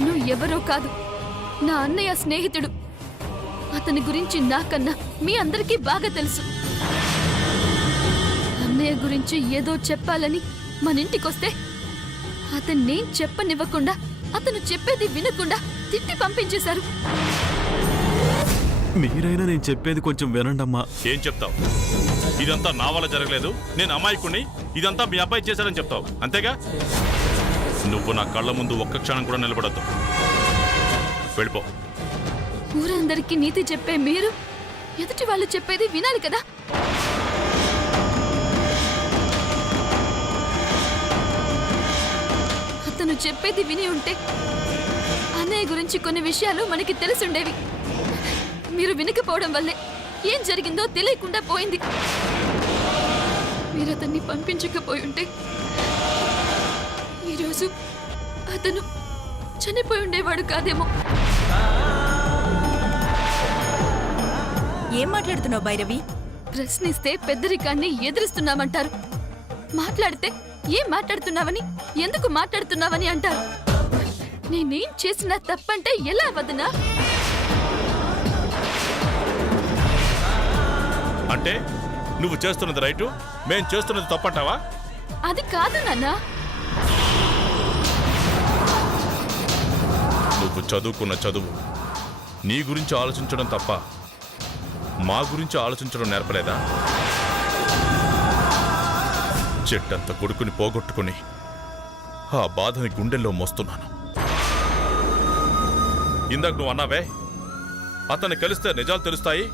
అతను ఎవరో కాదు, నా అన్నయ్య స్నేహితుడు. అతని గురించి నాకన్నా మీ అందరికీ బాగా తెలుసు. అన్నయ్య గురించి ఏదో చెప్పాలని మన ఇంటికొస్తే అతన్నేం చెప్పనివ్వకుండా, అతను చెప్పేది వినకుండా తిట్టి పంపించేశారు. మీరైనా నేను చెప్పేది కొంచెం వినండమ్మా. ఏం చెప్తావు? ఇదంతా నా వల్ల జరగలేదు, నేను అమాయకుణ్ణి, ఇదంతా మీ అబ్బాయి చేశారని చెప్తావు అంతేగా? నువ్వు నా కళ్ళ ముందు ఒక్క క్షణం కూడా నిలబడద్దు. వెళ్ళిపో. ఊరందరికీ నీతి చెప్పే మీరు ఎదుటి వాళ్ళు చెప్పేది వినాలి కదా. అతను చెప్పేది విని ఉంటే అన్నయ్య గురించి కొన్ని విషయాలు మనకి తెలిసుండేవి. మీరు వినకపోవడం వల్లే ఏం జరిగిందో తెలియకుండా పోయింది. మీరు అతన్ని పంపించకపోయి ఉంటే ఈరోజు అతను చనిపోయి ఉండేవాడు కాదేమో. ఏం మాట్లాడుతున్నావు భైరవి? ప్రశ్నిస్తే పెద్దరికాన్ని ఎదిరిస్తున్నామంటారు, మాట్లాడితే ఏం మాట్లాడుతున్నావని, ఎందుకు మాట్లాడుతున్నావని అంటారు. నేనేం చేసినా తప్పంటే ఎలా వదనా? అంటే నువ్వు చేస్తున్నది రైటు, మేం చేస్తున్నది తప్పంటావా? అది కాదు నాన్నా. నువ్వు చదువుకున్న చదువు నీ గురించి ఆలోచించడం తప్ప మా గురించి ఆలోచించడం నేర్పలేదా? చెట్టంత కొడుకుని పోగొట్టుకుని ఆ బాధని గుండెల్లో మోస్తున్నాను. ఇందాక నువ్వు అన్నావే, అతన్ని కలిస్తే నిజాలు తెలుస్తాయి,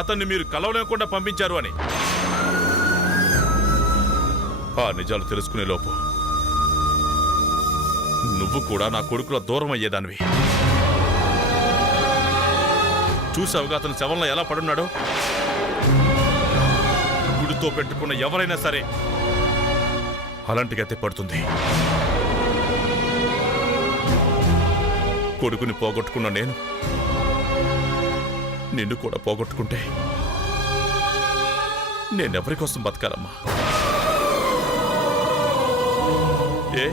అతన్ని మీరు కలవలేకుండా పంపించారు అని. ఆ నిజాలు తెలుసుకునే లోపు నువ్వు కూడా నా కొడుకుల దూరం అయ్యేదానివి. చూసావుగా అతను శవంలో ఎలా పడున్నాడో. గుడితో పెట్టుకున్న ఎవరైనా సరే అలాంటి గతే పడుతుంది. కొడుకుని పోగొట్టుకున్న నేను నిన్ను కూడా పోగొట్టుకుంటే నేనెవరి కోసం బతకాలమ్మా? ఏ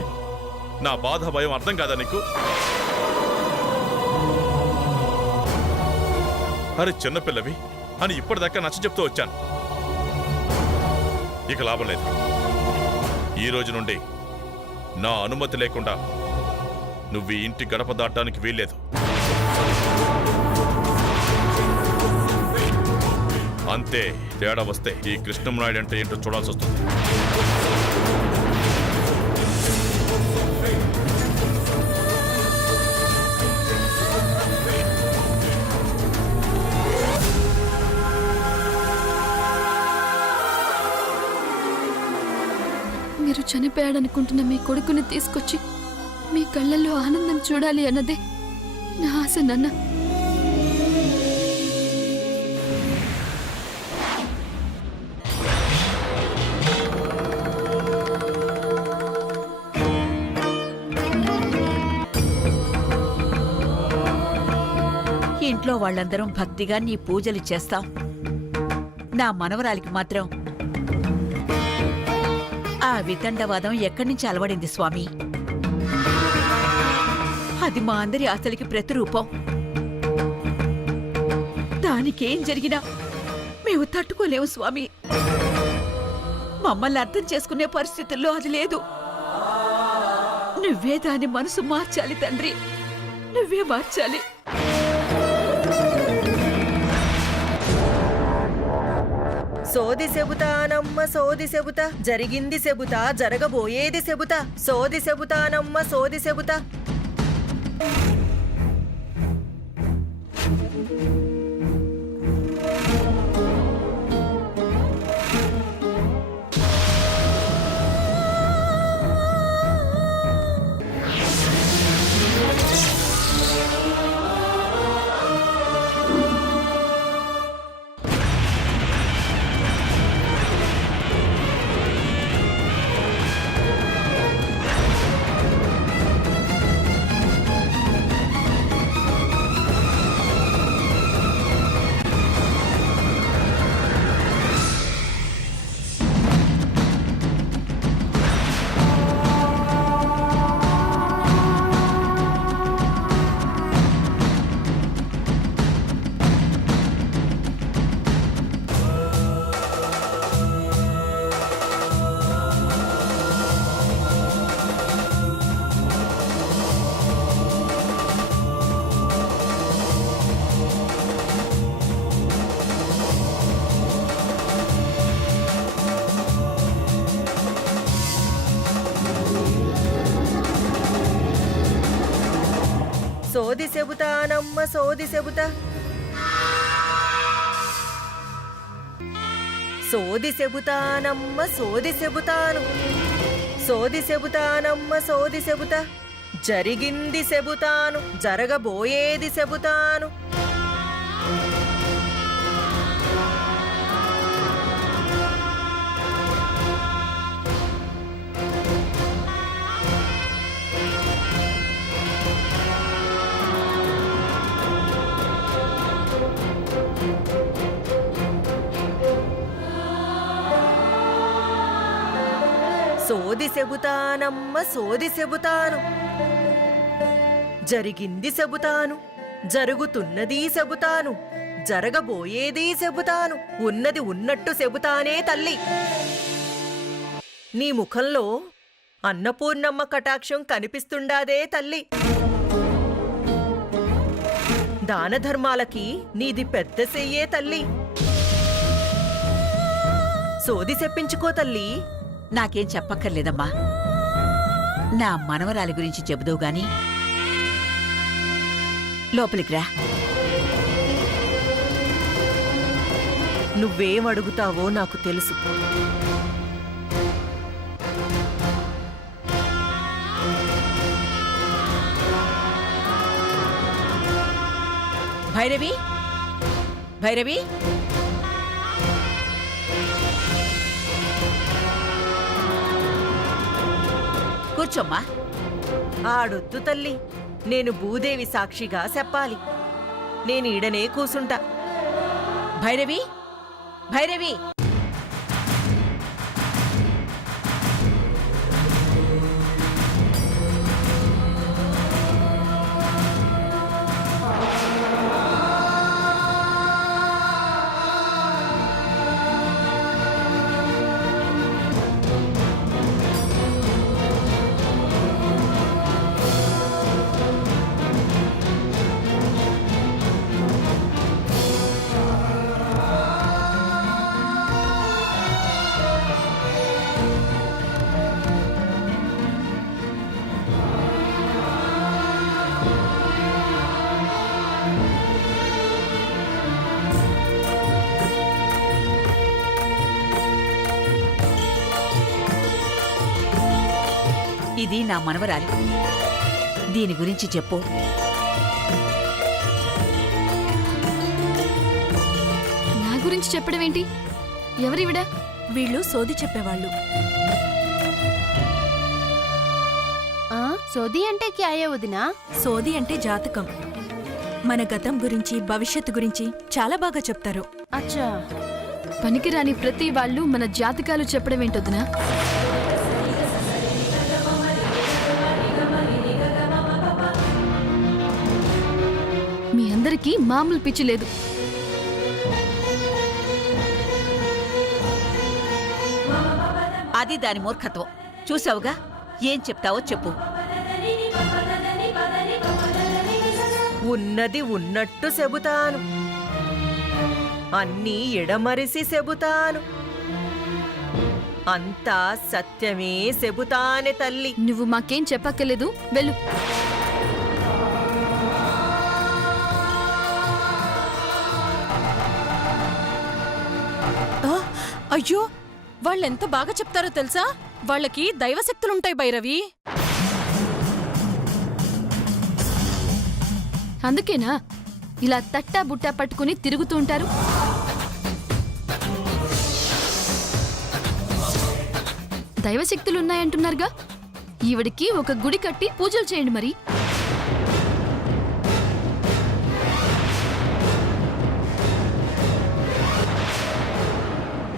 నా బాధ భయం అర్థం కాదా నీకు? అరే చిన్నపిల్లవి అని ఇప్పటిదాకా నచ్చ చెప్తూ వచ్చాను. ఇక లాభం లేదు. ఈ రోజు నుండి నా అనుమతి లేకుండా నువ్వు ఈ ఇంటి గడప దాటడానికి వీల్లేదు. అంతే. తేడా వస్తే ఈ కృష్ణంనాయుడు అంటే ఏంటో చూడాల్సి వస్తుంది. మీరు చనిపోయాడనుకుంటున్న మీ కొడుకుని తీసుకొచ్చి మీ కళ్ళల్లో ఆనందం చూడాలి అన్నదే నా ఆశ నాన్న. ఇంట్లో వాళ్ళందరం భక్తిగా నీ పూజలు చేస్తాం. నా మనవరాలికి మాత్రం ఆ వితండవాదం ఎక్కడి నుంచి అలవడింది స్వామి? అది మా అందరి ఆశలకి ప్రతిరూపం. దానికేం జరిగినా మేము తట్టుకోలేము స్వామి. మమ్మల్ని అర్థం చేసుకునే పరిస్థితుల్లో అది లేదు. నువ్వే దాని మనసు మార్చాలి తండ్రి, నువ్వే మార్చాలి. సోది చెబుతానమ్మ సోది చెబుతా, జరిగింది చెబుతా, జరగబోయేది చెబుతా. సోది చెబుతానమ్మ సోది చెబుతా. సోది చెబుతానమ్మ సోది చెబుతా సోది చెబుతానమ్మ సోది చెబుతాను సోది చెబుతానమ్మ సోది చెబుతా జరిగింది చెబుతాను జరగబోయేది చెబుతాను సోది చెబుతానమ్మ సోది చెబుతాను జరిగింది చెబుతాను జరుగుతున్నది చెబుతాను జరగబోయేది చెబుతాను ఉన్నది ఉన్నట్టు చెబుతానే తల్లి నీ ముఖంలో అన్నపూర్ణమ్మ కటాక్షం కనిపిస్తుండాదే తల్లి దానధర్మాలకి నీది పెద్ద చెయ్యే తల్లి సోది చెప్పించుకో తల్లి నాకేం చెప్పక్కర్లేదమ్మా. నా మనవరాలి గురించి చెబుదవు గాని లోపలికి రా. నువ్వేం అడుగుతావో నాకు తెలుసు. భైరవి, భైరవి, కూర్చోమ్మా. ఆడొద్దు తల్లి, నేను భూదేవి సాక్షిగా చెప్పాలి. నేనీడనే కూసుంటా. భైరవి, భైరవి, ఇది నా మనవరాలు. దీని గురించి చెప్పు. నా గురించి చెప్పడం ఏంటి? ఎవరివిడ? వీళ్ళు సోది చెప్పేవాళ్ళు. సోది అంటే క్యాయే వదినా? సోది అంటే జాతకం. మన గతం గురించి భవిష్యత్తు గురించి చాలా బాగా చెప్తారు. అచ్చా, పనికిరాని ప్రతి వాళ్ళు మన జాతకాలు చెప్పడం ఏంటొద్దునా? మీ అందరికీ మామూలు పిచ్చి లేదు. అది దాని మూర్ఖత్వం. చూసావుగా, ఏం చెప్తావో చెప్పు. ఉన్నది ఉన్నట్టు చెబుతాను, అన్నీ ఎడమరిసి చెబుతాను, అంతా సత్యమే చెబుతానే తల్లి. నువ్వు మాకేం చెప్పక్కర్లేదు, వెళ్ళు. అయ్యో, వాళ్ళెంత బాగా చెప్తారో తెలుసా? వాళ్ళకి దైవశక్తులుంటాయి భైరవి. అందుకేనా ఇలా తట్టా బుట్టా పట్టుకుని తిరుగుతూ ఉంటారు? దైవశక్తులున్నాయంటున్నారుగా, ఈవిడికి ఒక గుడి కట్టి పూజలు చేయండి మరి.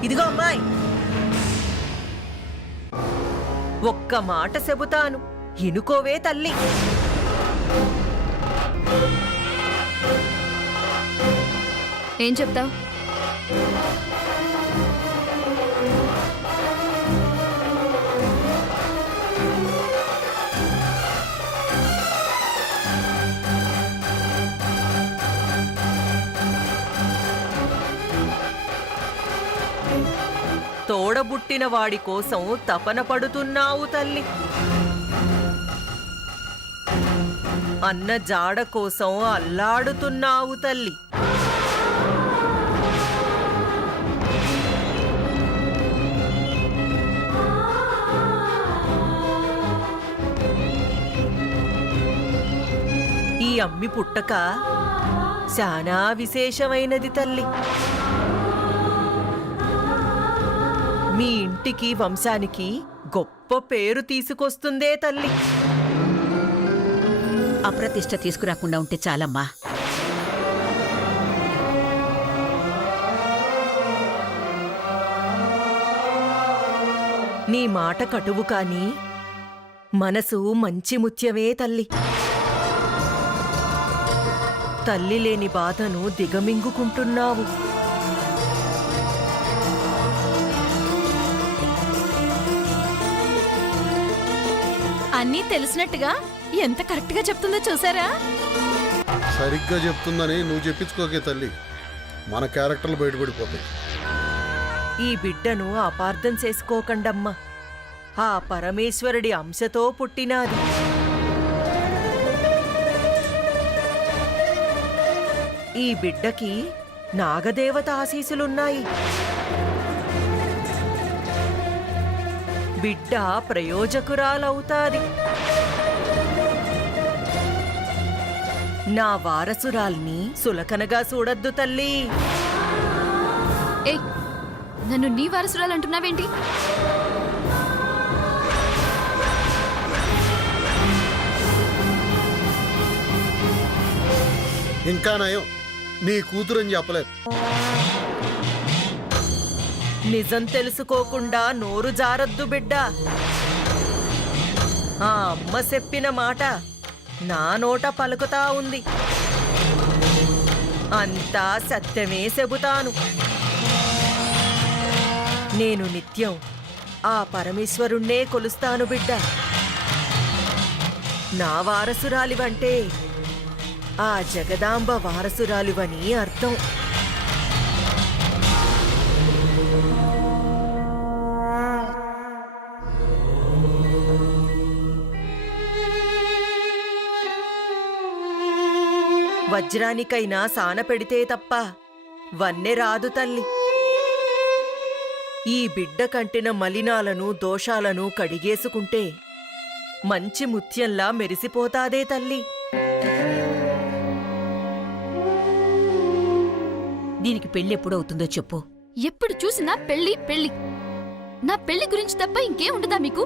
ఇదిగో అమ్మాయి, ఒక్క మాట చెబుతాను, ఇనుకోవే తల్లి. ఏం చెప్తావు? తోడబుట్టిన వాడి కోసం తపన పడుతున్నావు తల్లి. అన్న జాడ కోసం అల్లాడుతున్నావు తల్లి. ఈ అమ్మి పుట్టక శానా విశేషమైనది తల్లి. మీ ఇంటికి వంశానికి గొప్ప పేరు తీసుకొస్తుందే తల్లి. అప్రతిష్ట తీసుకురాకుండా ఉంటే చాలమ్మా. నీ మాట కటువు కాని మనసు మంచి ముత్యమే తల్లి. తల్లి లేని బాధను దిగమింగుకుంటున్నావు. అన్నీ తెలిసినట్టుగా ఎంత కరెక్ట్ గా చెప్తుందో చూసారా? సరిగ్గా చెప్తుందని నువ్వు చెప్పించుకోకే తల్లి, మన క్యారెక్టర్లు బయటపడిపోతాయి. ఈ బిడ్డను అపార్థం చేసుకోకండమ్మా. ఆ పరమేశ్వరుడి అంశతో పుట్టినాది. ఈ బిడ్డకి నాగదేవత ఆశీసులున్నాయి. బిడ్డ ప్రయోజకురాలవుతాది. నా వారసురాల్ని సులకనగా చూడద్దు తల్లి. ఏయ్, నన్ను నీ వారసురాలు అంటున్నావేంటి? ఇంకా నయం, నీ కూతురని చెప్పలేదు. నిజం తెలుసుకోకుండా నోరు జారద్దు బిడ్డ. ఆ అమ్మ చెప్పిన మాట నా నోట పలుకుతా ఉంది. అంతా సత్యమే చెబుతాను. నేను నిత్యం ఆ పరమేశ్వరుణ్ణే కొలుస్తాను బిడ్డ. నా వారసురాలివంటే ఆ జగదాంబ వారసురాలివని అర్థం. వజ్రానికైనా సాన పెడితే తప్ప వన్నె రాదు తల్లి. ఈ బిడ్డ కంటిన మలినాలను దోషాలను కడిగేసుకుంటే మంచి ముత్యంలా మెరిసిపోతాదే తల్లి. దీనికి పెళ్లి ఎప్పుడవుతుందో చెప్పు. ఎప్పుడు చూసినా పెళ్లి పెళ్లి. నా పెళ్లి గురించి తప్ప ఇంకేం ఉండదా మీకు?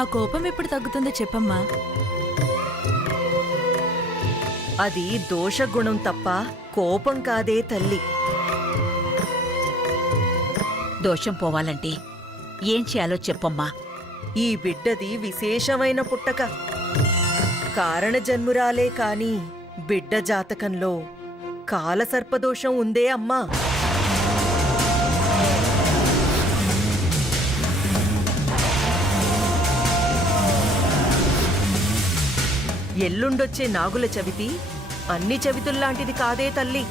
ఆ కోపం ఎప్పుడు తగ్గుతుందో చెప్పమ్మా. అది దోషగుణం తప్ప కోపం కాదే తల్లి. దోషం పోవాలంటే ఏం చేయాలో చెప్పమ్మా. ఈ బిడ్డది విశేషమైన పుట్టక. కారణ జన్మురాలే కాని బిడ్డ జాతకంలో కాలసర్పదోషం ఉందే అమ్మా. ఎల్లుండొచ్చే నాగుల చవితి అన్ని చవితుల్లాంటిది కాదే తల్లి.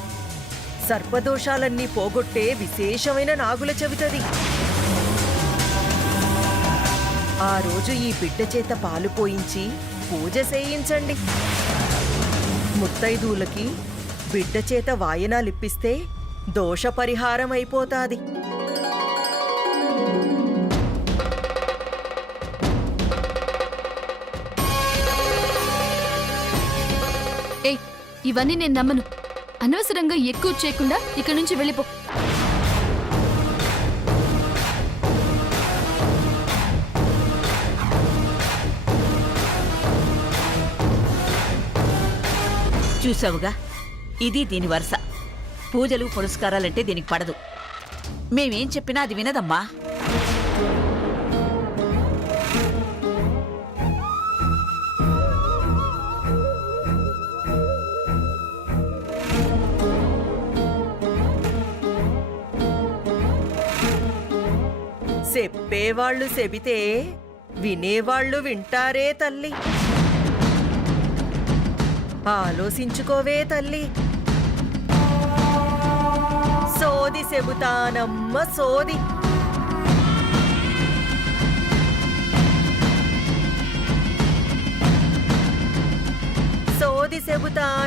సర్పదోషాలన్నీ పోగొట్టే విశేషమైన నాగుల చవితది. ఆ రోజు ఈ బిడ్డ చేత పాలు పోయించి పూజ చేయించండి. ముత్తైదువులకి బిడ్డ చేత వాయనాలిప్పిస్తే దోష పరిహారం అయిపోతాది. ఏయ్, ఇవన్నీ నేను నమ్మను. అనవసరంగా ఎక్కువ చేయకుండా ఇక్కడి నుంచి వెళ్ళిపో. చూసావుగా, ఇది దీని వరుస. పూజలు పురస్కారాలంటే దీనికి పడదు. మేమేం చెప్పినా అది వినదమ్మా. చెప్పేవాళ్లు చెబితే వినేవాళ్లు వింటారే తల్లి. ఆలోచించుకోవే తల్లి. సోది చెబుతానమ్మ సోది.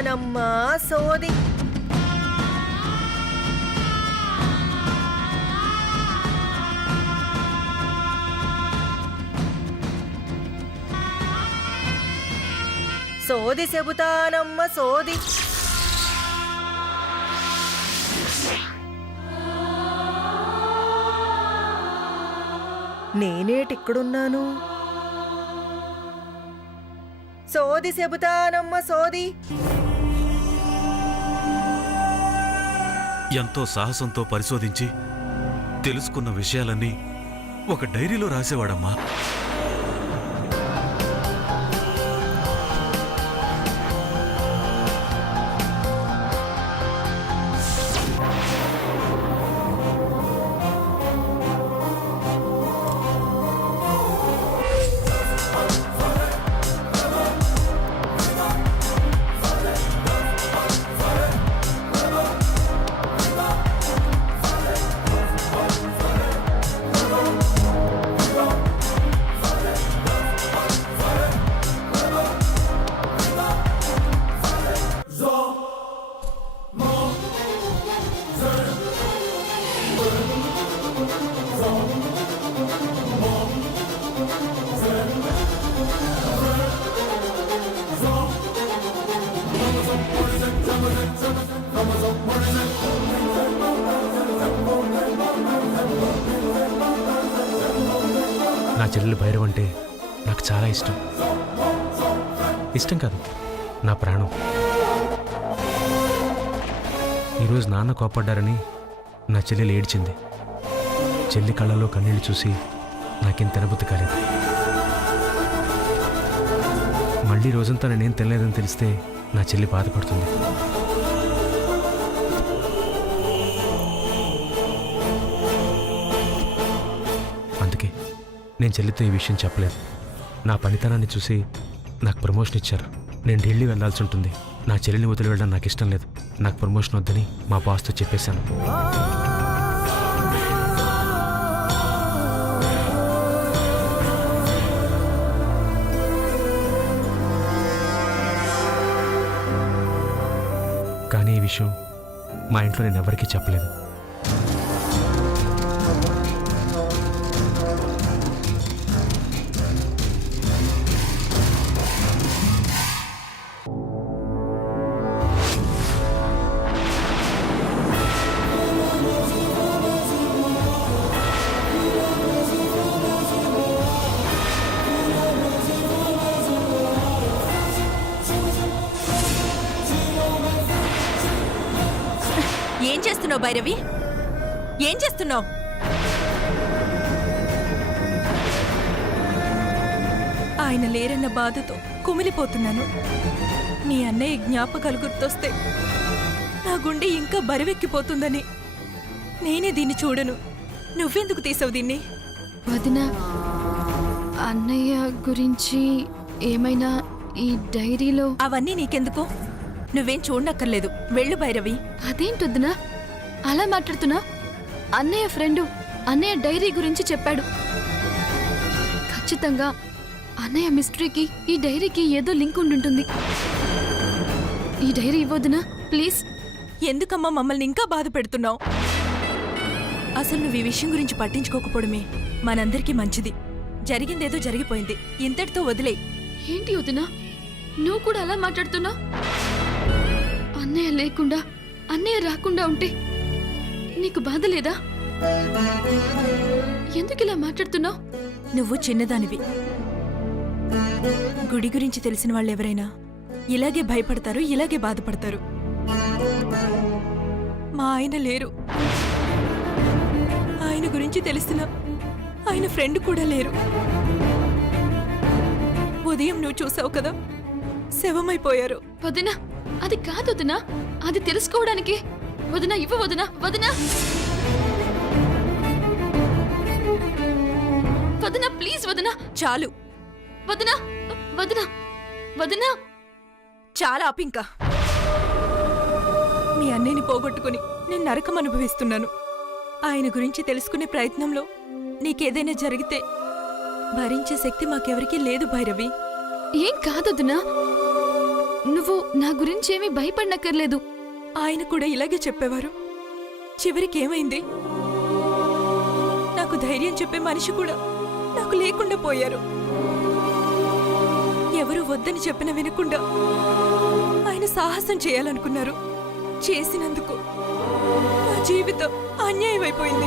చెబుతానమ్మా సోది. సోది చెబుతానమ్మ సోది. నేనేటిక్కడున్నాను? సోది చెబుతానమ్మ సోది. ఎంతో సాహసంతో పరిశోధించి తెలుసుకున్న విషయాలన్నీ ఒక డైరీలో రాసేవాడమ్మా. నా చెల్లెలు భైరవ్ అంటే నాకు చాలా ఇష్టం. ఇష్టం కాదు, నా ప్రాణం. ఈరోజు నాన్న కోపడ్డారని నా చెల్లెలు ఏడ్చింది. చెల్లి కళ్ళలో కన్నీళ్ళు చూసి నాకేం తినబుద్ధి కాలేదు. మళ్ళీ రోజంతా నేనేం తినలేదని తెలిస్తే నా చెల్లి బాధపడుతుంది. అందుకే నేను చెల్లితో ఈ విషయం చెప్పలేదు. నా పనితనాన్ని చూసి నాకు ప్రమోషన్ ఇచ్చారు. నేను ఢిల్లీ వెళ్లాల్సి ఉంటుంది. నా చెల్లిని వదిలి వెళ్ళడం నాకు ఇష్టం లేదు. నాకు ప్రమోషన్ వద్దని మా బాస్తో చెప్పేశాను. కానీ ఈ విషయం మా ఇంట్లో నేను ఎవరికీ చెప్పలేదు. ఏం చేస్తున్నావు భైరవి? ఏం చేస్తున్నావు? ఆయన లేరన్న బాధతో కుమిలిపోతున్నాను. మీ అన్నయ్య జ్ఞాపకాలు గుర్తొస్తే నా గుండె ఇంకా బరువెక్కిపోతుందని నేనే దీన్ని చూడను. నువ్వెందుకు తీసావు దీన్ని? వదిన, అన్నయ్య గురించి ఏమైనా ఈ డైరీలో? అవన్నీ నీకెందుకు? నువ్వేం చూడనక్కర్లేదు. వెళ్ళు భైరవి. అదేంటి వదిన అలా మాట్లాడుతున్నా? అన్నయ్య ఫ్రెండు అన్నయ్య డైరీ గురించి చెప్పాడు. ఖచ్చితంగా అన్నయ్య మిస్టరీకి ఈ డైరీకి ఏదో లింక్ ఉండుంటుంది. ఈ డైరీ ఇవ్వొద్దునా ప్లీజ్. ఎందుకమ్మా మమ్మల్ని ఇంకా బాధ పెడుతున్నావు? అసలు నువ్వు ఈ విషయం గురించి పట్టించుకోకపోవడమే మనందరికీ మంచిది. జరిగిందేదో జరిగిపోయింది, ఇంతటితో వదిలే. ఏంటి వదినా నువ్వు కూడా అలా మాట్లాడుతున్నావు? అన్నయ్య లేకుండా అన్నయ్య రాకుండా ఉంటే నీకు బాధ లేదా? ఎందుకు ఇలా మాట్లాడుతున్నావు? నువ్వు చిన్నదానివి. గుడి గురించి తెలిసిన వాళ్ళెవరైనా ఇలాగే భయపడతారు, ఇలాగే బాధపడతారు. మా ఆయన లేరు. ఆయన గురించి తెలిసిన ఆయన ఫ్రెండ్ కూడా లేరు. ఉదయం నువ్వు చూసావు కదా, శవమైపోయారు. వదినా అది కాదు వదినా, అది తెలుసుకోవడానికి. వదినా ఇవ్వ వదినా. వదినా వదినా ప్లీజ్ వదినా. చాలు వదినా వదినా వదినా. చాలా ఆపింకా. మీ అన్నయ్యని పోగొట్టుకుని నేను నరకం అనుభవిస్తున్నాను. ఆయన గురించి తెలుసుకునే ప్రయత్నంలో నీకేదైనా జరిగితే భరించే శక్తి మాకెవరికీ లేదు భైరవి. ఏం కాదొద్దునా, నువ్వు నా గురించి ఏమీ భయపడనక్కర్లేదు. ఆయన కూడా ఇలాగే చెప్పేవారు. చివరికి ఏమైంది? నాకు ధైర్యం చెప్పే మనిషి కూడా నాకు లేకుండా పోయారు. ఎవరు వద్దని చెప్పిన వినకుండా ఆయన సాహసం చేయాలనుకున్నారు. చేసినందుకు నా జీవితం అన్యాయం అయిపోయింది.